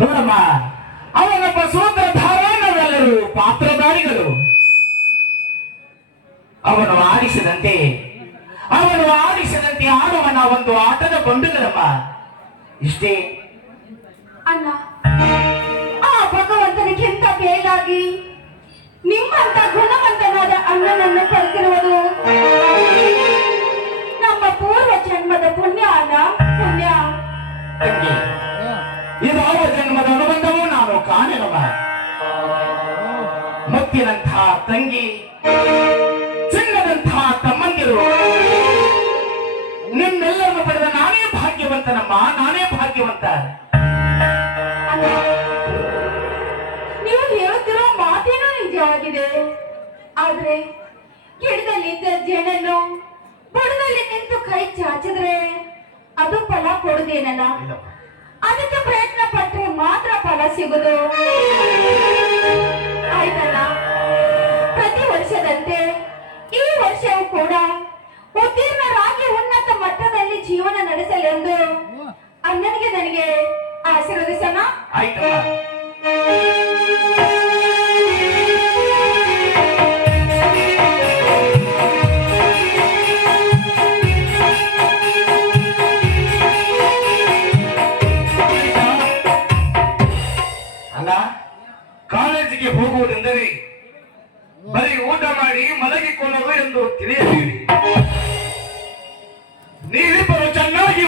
ನೋಡಮ್ಮ, ಅವನೊಬ್ಬ ಸೂತ್ರಧಾರ, ನಾವೆಲ್ಲರೂ ಪಾತ್ರಧಾರಿಗಳು. ಅವನು ಆಡಿಸಿದಂತೆ ಆಡುವನ ಒಂದು ಆಟದ ಗೊಂಡುಗಳಮ್ಮ, ಇಷ್ಟೇ. ಅಣ್ಣ, ಆ ಭಗವಂತನಿಗಿಂತ ಬೇಗಾಗಿ ನಿಮ್ಮಂತ ಗುಣವಂತನಾದ ಅಣ್ಣನನ್ನು ಕರೆತಿರುವುದು ನಮ್ಮ ಪೂರ್ವ ಜನ್ಮದ ಪುಣ್ಯ ಅಣ್ಣ, ಪುಣ್ಯ. ತಂಗಿ, ಇದಾವ ಜನ್ಮದ ಅನುಬಂಧವೂ ನಾನು ಕಾಣೆನಮ್ಮ. ಮುತ್ತಿನಂತಹ ತಂಗಿ, ಚಿನ್ನದಂತಹ ತಮ್ಮಂದಿರು, ನಿಮ್ಮೆಲ್ಲರನ್ನು ಪಡೆದ ನಾನೇ ಭಾಗ್ಯವಂತನಮ್ಮ, ನಾನೇ ಭಾಗ್ಯವಂತ. ಅಣ್ಣ, ನೀವು ಹೇಳುತ್ತಿರೋ ಮಾತೇನೋ ನಿಜವಾಗಿದೆ. ಆದ್ರೆ ಗಿಡದಲ್ಲಿದ್ದ ಜೇನನ್ನು ಬುಡದಲ್ಲಿ ನಿಂತು ಕೈ ಚಾಚಿದ್ರೆ ಅದು ಫಲ ಕೊಡುದೇನಲ್ಲ. ಅದಕ್ಕೆ ಪ್ರಯತ್ನ ಪಟ್ಟರೆ ಮಾತ್ರ ಫಲ ಸಿಗುದು. ಆಯ್ತಲ್ಲ, ಪ್ರತಿ ವರ್ಷದಂತೆ ಈ ವರ್ಷವೂ ಕೂಡ ಉತ್ತೀರ್ಣರಾಗಿ ಉನ್ನತ ಮಟ್ಟದಲ್ಲಿ ಜೀವನ ನಡೆಸಲೆಂದು ಅಣ್ಣನಿಗೆ ನನಗೆ ಆಶೀರ್ವದಿಸೋಣ. ಆಯ್ತಮ್ಮ. ಕಾಲೇಜಿಗೆ ಹೋಗುವುದೆಂದರೆ ಬರೀ ಊಟ ಮಾಡಿ ಮಲಗಿಕೊಳ್ಳೋದು ಎಂದು ತಿಳಿಯಬೇಡಿ. ನೀವಿಬ್ಬರು ಚೆನ್ನಾಗಿ